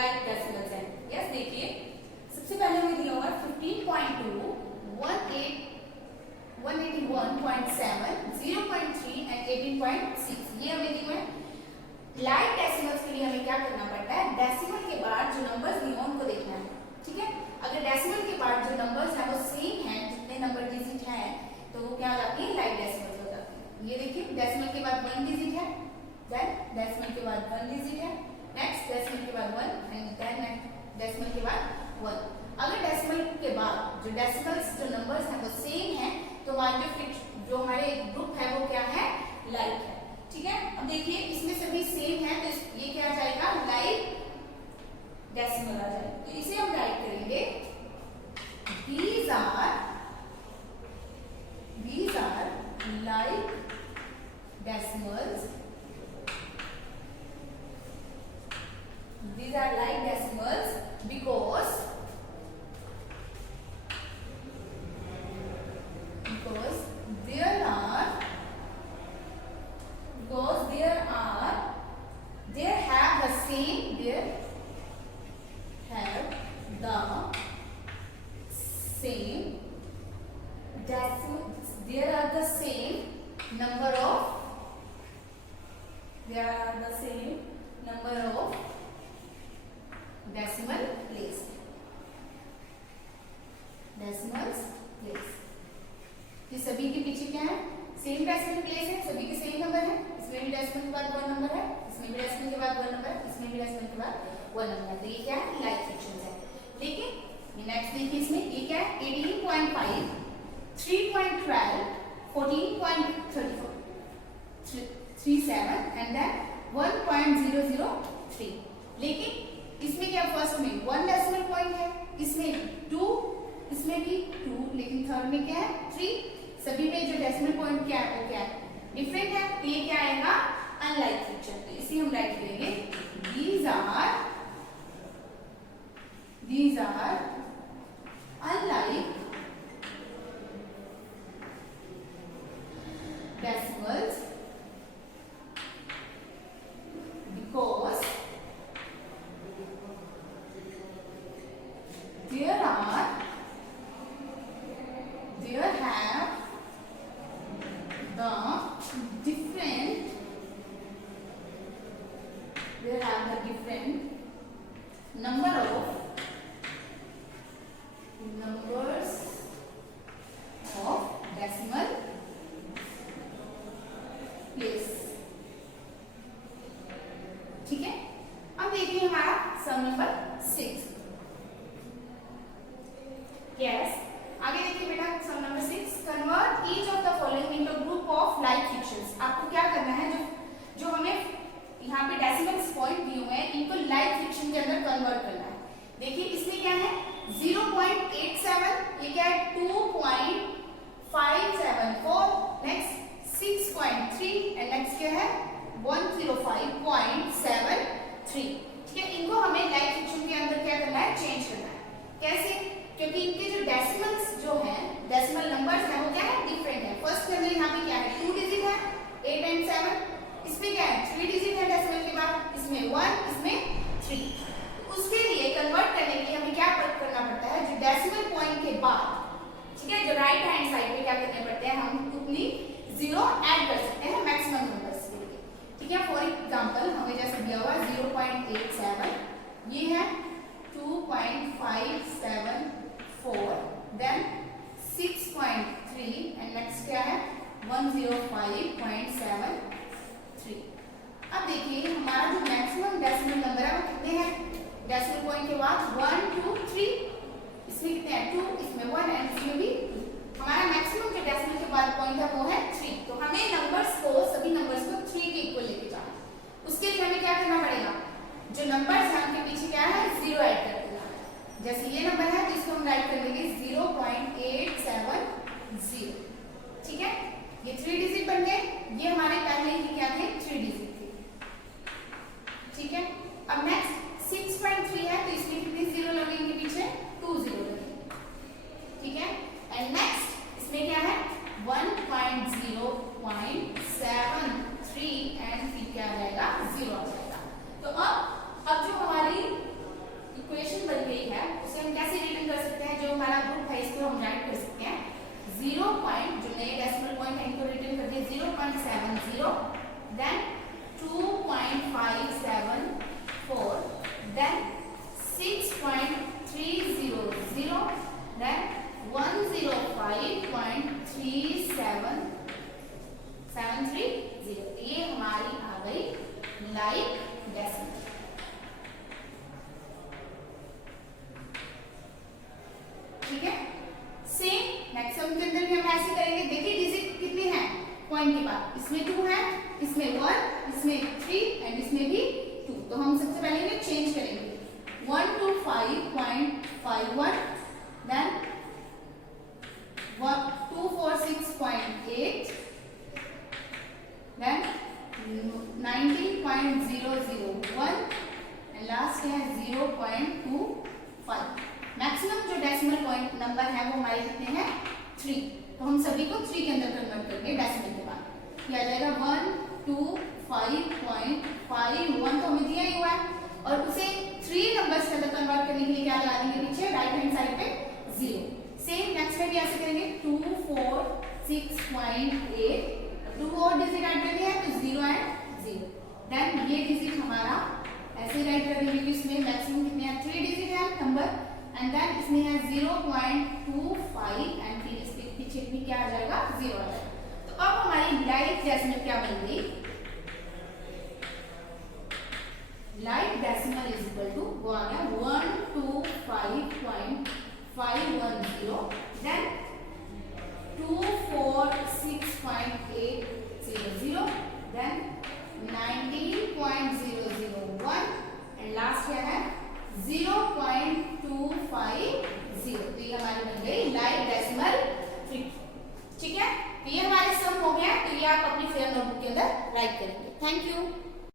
Like decimals है। Yes देखिए सबसे पहले हमें दिया हुआ 15.2, 181.7, 0.3 एंड 18.6 ये हमें दिए हैं। लाइक डेसिमल्स के लिए हमें क्या करना पड़ता है, डेसिमल के बाद जो नंबर्स दिए हैं उनको देखना है। ठीक है, अगर डेसिमल के बाद जो नंबर्स हैं वो सेम हैं, जितने नंबर डिजिट हैं, तो वो क्या हो जाती है, लाइक डेसिमल्स हो जाती है। ये देखिए डेसिमल के बाद 1 डिजिट है, देन डेसिमल के बाद 1 डिजिट है, नेक्स्ट डेसिमल के बाद 1 एंड देन डेसिमल के बाद 1। अगर डेसिमल के बाद जो डेसिमल्स जो नंबर्स हैं वो सेम हैं, तो हमारे जो हमारे ग्रुप है वो क्या है, लाइक है। ठीक है, अब देखिए इसमें सभी सेम है तो ये क्या आ जाएगा, लाइक डेसिमल आ जाएगा। तो इसे हम राइट करेंगे, these are like decimals, these are like decimals because there have the same there are the same number of decimal place, ये सभी के पीछे क्या है, सेम डेसिमल प्लेस है, सभी के सेम नंबर है। इसमें भी डेसिमल के बाद 1 नंबर है, इसमें भी डेसिमल के बाद 1 नंबर है, इसमें भी डेसिमल के बाद 1 नंबर है। तो ये क्या है, लाइक फ्रैक्शंस है। लेकिन ये नेक्स्ट देखिए, इसमें ये क्या है, 18.5, 3.12, 14.37 एंड देन 1.003। लेकिन इसमें क्या, फर्स्ट में 1 डेसिमल पॉइंट है, इसमें 2, इसमें भी 2, लेकिन थर्ड में क्या है 3। सभी में जो डेसिमल पॉइंट क्या है वो क्या है, डिफरेंट है। तो ये क्या आएगा, अनलाइक फ्रैक्शन। तो इसे हम राइट करेंगे, these are unlike decimals because there have the different numbers of decimal place। ठीक है, अब देखिए हमारा सम नंबर 6। यस, आगे देखिए बेटा, some number 6, convert each of the following into group of like fractions. आपको क्या करना है, जो हमें यहाँ पे डेसिमल्स पॉइंट दिए हुए हैं इनको लाइक फ्रैक्शन के अंदर कन्वर्ट करना है। देखिए इसमें क्या है, 0.87, ये क्या है 2.574, नेक्स्ट 6.3 एंड नेक्स्ट क्या है 105.73। ठीक है, इनको हमें लाइक फ्रैक्शन के अंदर क्या करना है, चेंज करना है। कैसे, क्योंकि इनके जो डेसिमल्स जो हैं, डेसिमल नंबर्स हैं वो क्या है, डिफरेंट है। फर्स्ट के अंदर यहाँ पे क्या है, 2 डिजिट है, 8 एंड 7, इसमें क्या है 3 डिजिट है डेसिमल के बाद, इसमें 1, इसमें 3। उसके लिए कन्वर्ट करने के लिए हमें क्या करना पड़ता है, जो डेसिमल पॉइंट के बाद, ठीक है, जो राइट हैंड साइड पे क्या करने पड़ते हैं, हम उतनी 0 ऐड कर सकते हैं मैक्सिमम नंबर्स के लिए। ठीक है, फॉर एग्जांपल हमें जैसे दिया हुआ 0.87, ये है 2.574, देन 6.3 एंड नेक्स्ट क्या है 105.73। अब देखिए हमारा जो मैक्सिमम डेसिमल नंबर है वो कितने हैं, डेसिमल पॉइंट के बाद 1 2 3, इसमें कितने हैं 2, इसमें 1 एंड इसमें भी 2। हमारा मैक्सिमम जो डेसिमल के बाद पॉइंट है वो है 3। तो हमें नंबर्स को, सभी नंबर्स को 3 के इक्वल लेके जाना है। उसके लिए हमें क्या करना पड़ेगा, जो नंबर्स हैं उनके पीछे क्या है 0 ऐड कर देना है। जैसे ये नंबर है तो इसको हम राइट कर देंगे 0.870। ठीक है, ये 3 डिजिट बन गए, ये हमारे पहले ही क्या थे 3 डिजिट थे। ठीक है, अब नेक्स्ट 6.3 है तो इसमें कितने 0 लगेंगे पीछे, 2 0 लगेंगे। ठीक है, एंड नेक्स्ट इसमें क्या है 1.0.73 एंड फिर क्या आ जाएगा 0 आ जाएगा। तो अब जो हमारी 246.51, then 246.8, then 19.001 and लास्ट है 0.25। मैक्सिमम जो डेसिमल पॉइंट नंबर है वो हमारे कितने हैं 3, तो हम सभी को 3 के अंदर कन्वर्ट करेंगे डेसिमल के बाद। ये आ जाएगा 125.51 तो हमें दिया ही हुआ है, और उसे 3 नंबर्स के अंदर कन्वर्ट करने के लिए क्या लगा देंगे पीछे राइट हैंड साइड पे 0। सेम नेक्स्ट में भी ऐसे करेंगे 246.8, 2 और डिजिट ऐड करनी है तो 0 एंड 0। देन ये डिजिट हमारा ऐसे राइट कर देंगे कि इसमें मैक्सिमम कितने हैं 3 डिजिट है नंबर, एंड देन इसमें है 0.25 एंड फिर इसके पीछे भी क्या आ जाएगा 0 आ जाएगा। तो अब हमारी लाइट डेसिमल क्या बन गई, light decimal is equal to वो आ गया 125.510, देन 246.800, देन 19.001 एंड लास्ट क्या है 0.250। तो ये हमारी बन गई लाइट डेसिमल 3। ठीक है, तो ये हमारे सम हो गया, तो ये आप अपनी फेयर नोटबुक के अंदर राइट करेंगे। Thank you.